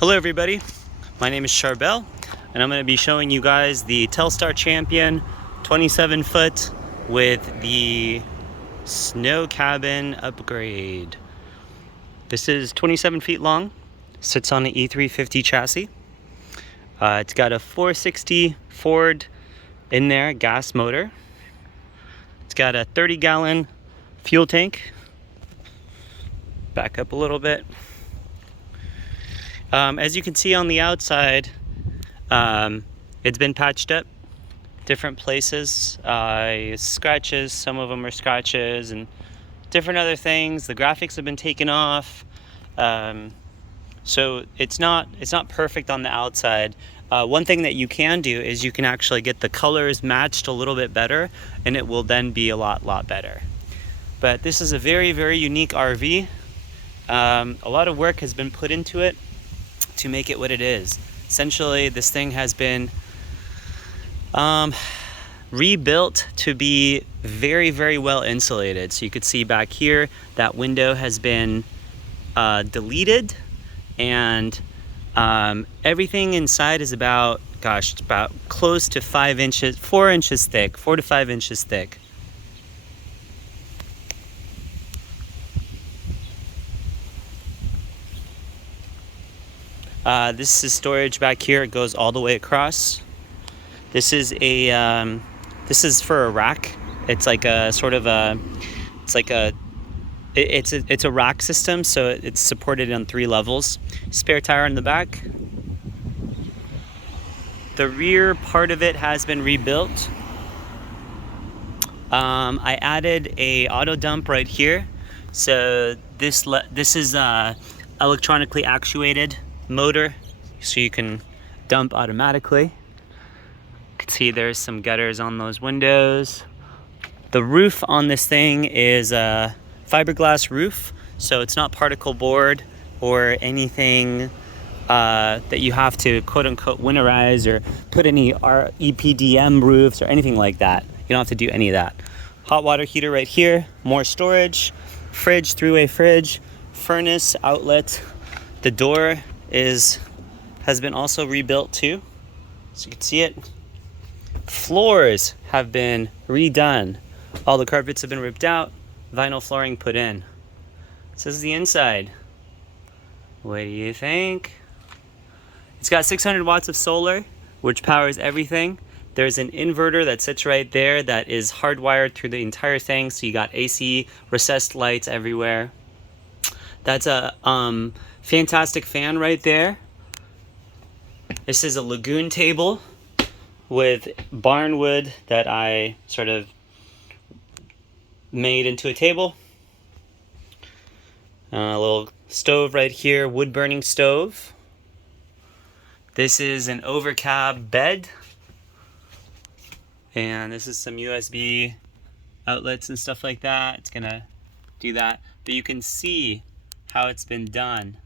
Hello everybody, my name is Charbel and I'm going to be showing you guys the Telstar Champion 27 foot with the snow cabin upgrade. This is 27 feet long, sits on an E350 chassis. It's got a 460 Ford in there, gas motor. It's got a 30-gallon fuel tank. Back up a little bit. As you can see on the outside, it's been patched up different places, scratches, some of them are scratches and different other things. The graphics have been taken off, so it's not perfect on the outside. One thing that you can do is you can actually get the colors matched a little bit better, and it will then be a lot better. But this is a very unique RV. A lot of work has been put into it to make it what it is. Essentially, this thing has been rebuilt to be very well insulated. So you could see back here that window has been deleted, and everything inside is about close to 4 inches thick, 4 to 5 inches thick. This is storage back here. It goes all the way across. This is this is for a rack. It's like a sort of a, it's a rack system, so it's supported on 3 levels. Spare tire in the back. The rear part of it has been rebuilt. I added a auto dump right here. So this is electronically actuated motor, so you can dump automatically. You can see there's some gutters on those windows. The roof on this thing is a fiberglass roof, so it's not particle board or anything that you have to quote-unquote winterize or put any EPDM roofs or anything like that. You don't have to do any of that. Hot water heater right here, more storage, fridge, 3-way fridge, furnace, outlet. The door has been also rebuilt too, so you can see it. Floors have been redone. All the carpets have been ripped out, vinyl flooring put in. This is the inside. What do you think? It's got 600 watts of solar, which powers everything. There's an inverter that sits right there that is hardwired through the entire thing, so you got AC recessed lights everywhere. That's a fantastic fan right there. This is a lagoon table with barn wood that I sort of made into a table. A little stove right here, wood burning stove. This is an overcab bed. And this is some USB outlets and stuff like that. It's gonna do that. But you can see how it's been done.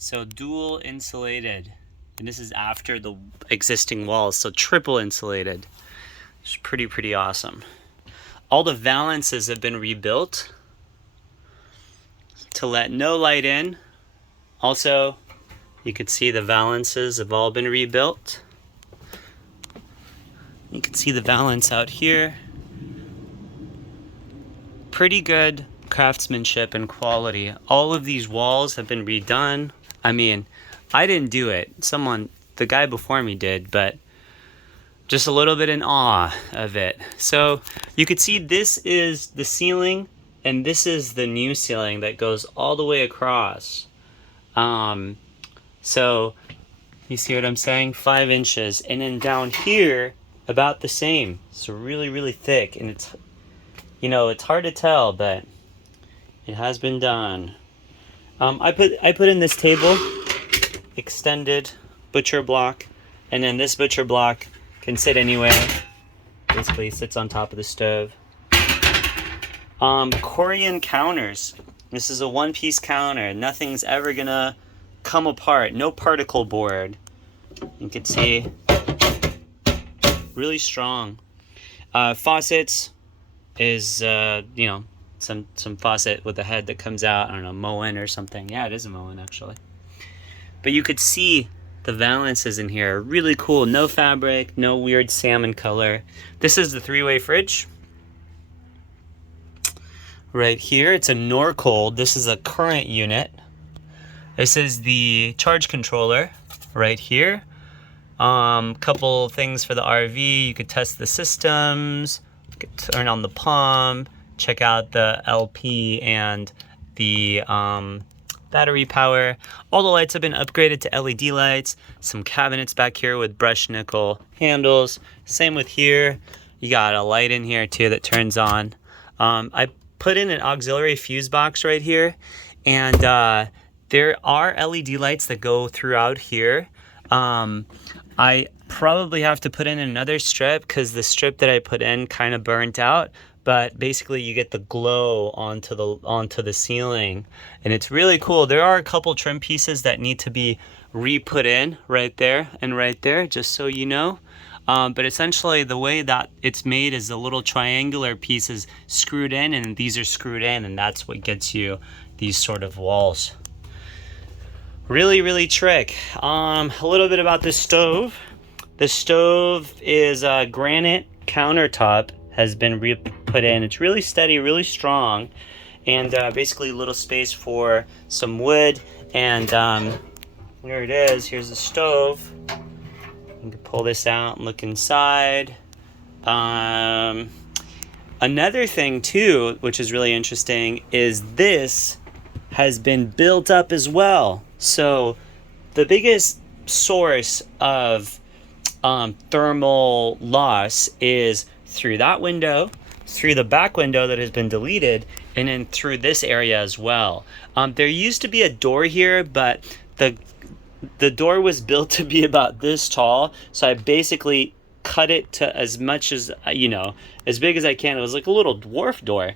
So dual insulated, and this is after the existing walls, so triple insulated. It's pretty awesome. All the valances have been rebuilt to let no light in. Also, you can see the valances have all been rebuilt. You can see the valance out here. Pretty good craftsmanship and quality. All of these walls have been redone. I mean, I didn't do it. The guy before me did, but just a little bit in awe of it. So you could see this is the ceiling, and this is the new ceiling that goes all the way across. So you see what I'm saying? 5 inches, and then down here about the same. So really thick, and it's, it's hard to tell, but it has been done. I put in this table, extended butcher block, and then this butcher block can sit anywhere. Basically sits on top of the stove. Corian counters. This is a 1-piece counter. Nothing's ever gonna come apart. No particle board. You can see really strong. Faucets is some faucet with a head that comes out. I don't know, Moen or something. Yeah, it is a Moen actually. but you could see the valances in here. Really cool. No fabric, no weird salmon color. This is the 3-way fridge. Right here, it's a Norcold. This is a current unit. This is the charge controller right here. Couple things for the RV. You could test the systems, you could turn on the pump, check out the LP and the battery power. All the lights have been upgraded to LED lights. Some cabinets back here with brushed nickel handles. Same with here. You got a light in here too that turns on. I put in an auxiliary fuse box right here, and there are LED lights that go throughout here. I probably have to put in another strip because the strip that I put in kind of burnt out, but basically you get the glow onto the ceiling, and it's really cool. There are a couple trim pieces that need to be re-put in right there and right there, just so you know. But essentially the way that it's made is the little triangular pieces screwed in, and these are screwed in, and that's what gets you these sort of walls. Really, really trick. A little bit about this stove. The stove is a granite countertop, has been put in. It's really steady, really strong, and basically a little space for some wood. And here it is. Here's the stove. You can pull this out and look inside. Another thing too, which is really interesting, is this has been built up as well. So the biggest source of thermal loss is through that window, through the back window that has been deleted, and then through this area as well. There used to be a door here, but the door was built to be about this tall, so I basically cut it to as much as, as big as I can. It was like a little dwarf door.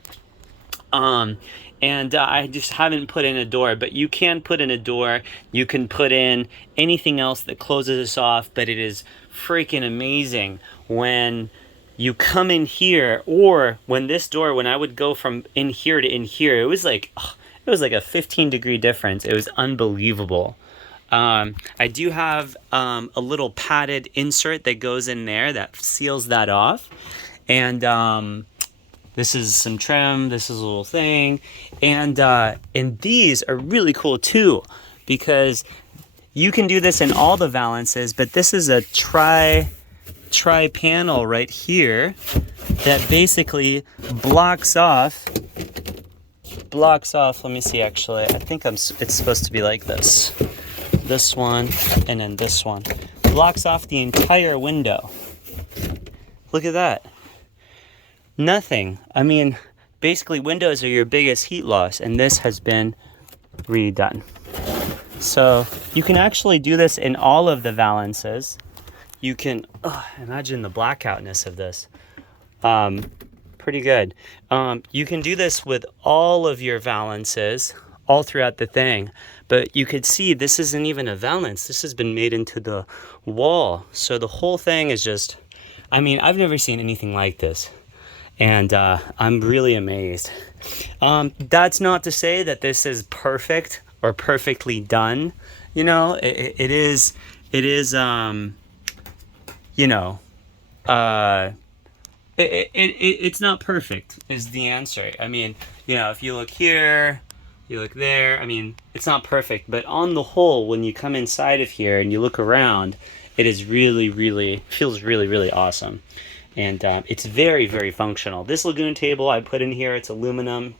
And I just haven't put in a door, but you can put in a door. You can put in anything else that closes this off, but it is freaking amazing when you come in here, or when this door, when I would go from in here to in here, it was like a 15-degree difference. It was unbelievable. I do have a little padded insert that goes in there that seals that off. And this is some trim. This is a little thing. And these are really cool too, because you can do this in all the valances, but this is a tri panel right here that basically blocks off. Let me see, actually. I think it's supposed to be like this. This one, and then this one. Blocks off the entire window. Look at that. Nothing. I mean, basically windows are your biggest heat loss, and this has been redone. So you can actually do this in all of the valances. You can, imagine the blackoutness of this. Pretty good. You can do this with all of your valances, all throughout the thing. But you could see this isn't even a valance. This has been made into the wall. So the whole thing is just, I've never seen anything like this. And I'm really amazed. That's not to say that this is perfect or perfectly done. It is, it's not perfect is the answer. If you look here, you look there, it's not perfect, but on the whole, when you come inside of here and you look around, it is feels really, really awesome. And it's very, very functional. This lagoon table I put in here, it's aluminum,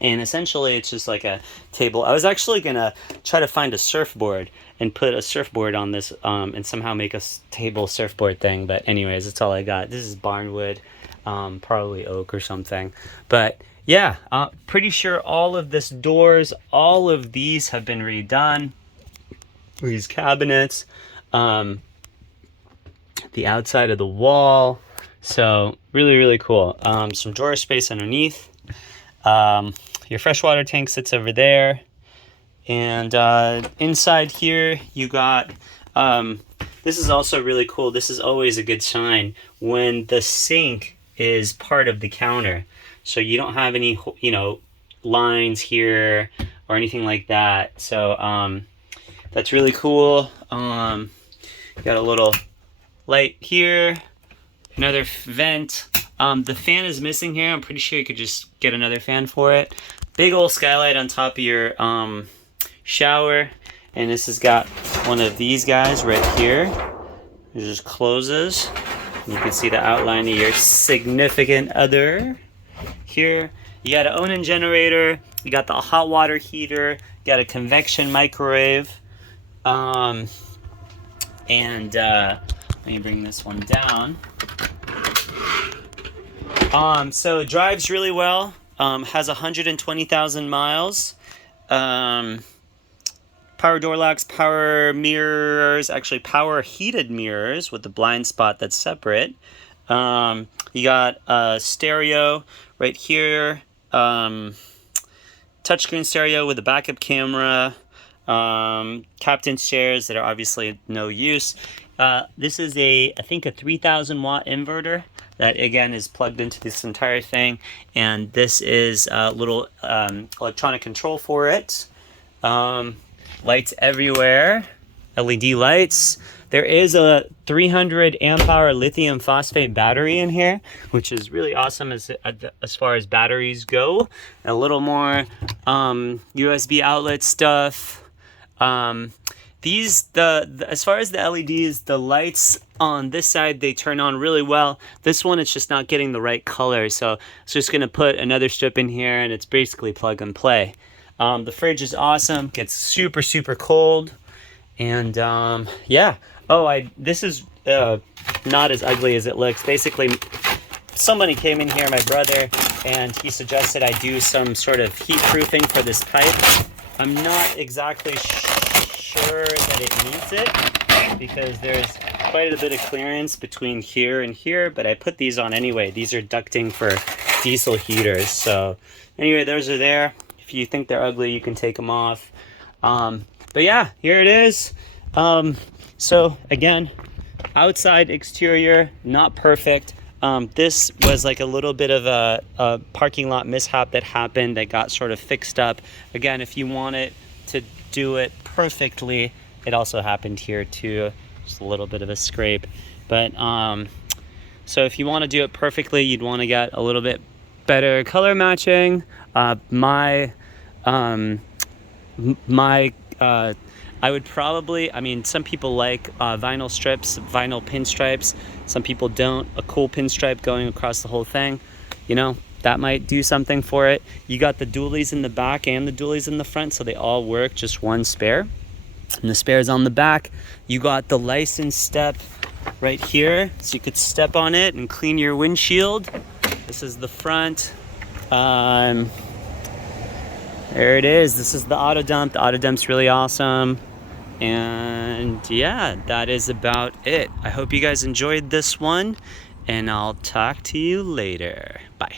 and essentially it's just like a table. I was actually gonna try to find a surfboard and put a surfboard on this and somehow make a table surfboard thing, but anyways, that's all I got. This is barnwood, probably oak or something. But yeah, pretty sure all of this doors, all of these have been redone. These cabinets, the outside of the wall. So really, really cool. Some drawer space underneath. Your freshwater tank sits over there. And inside here, you got, this is also really cool. This is always a good sign when the sink is part of the counter. So you don't have any, lines here or anything like that. So That's really cool. Got a little light here, another vent. The fan is missing here. I'm pretty sure you could just get another fan for it. Big old skylight on top of your shower, and this has got one of these guys right here. It just closes. You can see the outline of your significant other here. You got an Onan generator. You got the hot water heater. You got a convection microwave. Let me bring this one down. So it drives really well. Has 120,000 miles. Power door locks, power mirrors, actually power heated mirrors with the blind spot that's separate. You got a stereo right here, touchscreen stereo with a backup camera, captain's chairs that are obviously no use. This is I think a 3,000 watt inverter that again is plugged into this entire thing, and this is a little electronic control for it. Lights everywhere, LED lights. There is a 300 amp hour lithium phosphate battery in here, which is really awesome as far as batteries go. A little more USB outlet stuff. As far as the LEDs, the lights on this side, they turn on really well. This one, it's just not getting the right color, so it's just gonna put another strip in here, and it's basically plug and play. The fridge is awesome. Gets super, super cold. And yeah. Oh, this is not as ugly as it looks. Basically, somebody came in here, my brother, and he suggested I do some sort of heat proofing for this pipe. I'm not exactly sure that it needs it, because there's quite a bit of clearance between here and here, but I put these on anyway. These are ducting for diesel heaters. So anyway, those are there. If you think they're ugly, you can take them off. But yeah, here it is. So again, outside exterior, not perfect. This was like a little bit of a parking lot mishap that happened that got sort of fixed up. Again, if you want it to do it perfectly, it also happened here too. Just a little bit of a scrape. But so if you want to do it perfectly, you'd want to get a little bit better color matching. I would probably, I mean, some people like vinyl strips, vinyl pinstripes. Some people don't. A cool pinstripe going across the whole thing, you know, that might do something for it. You got the dualies in the back and the dualies in the front, so they all work, just one spare. And the spare's on the back. You got the license step right here, so you could step on it and clean your windshield. This is the front. There it is. This is the auto dump. The auto dump's really awesome. And yeah, that is about it. I hope you guys enjoyed this one, and I'll talk to you later. Bye.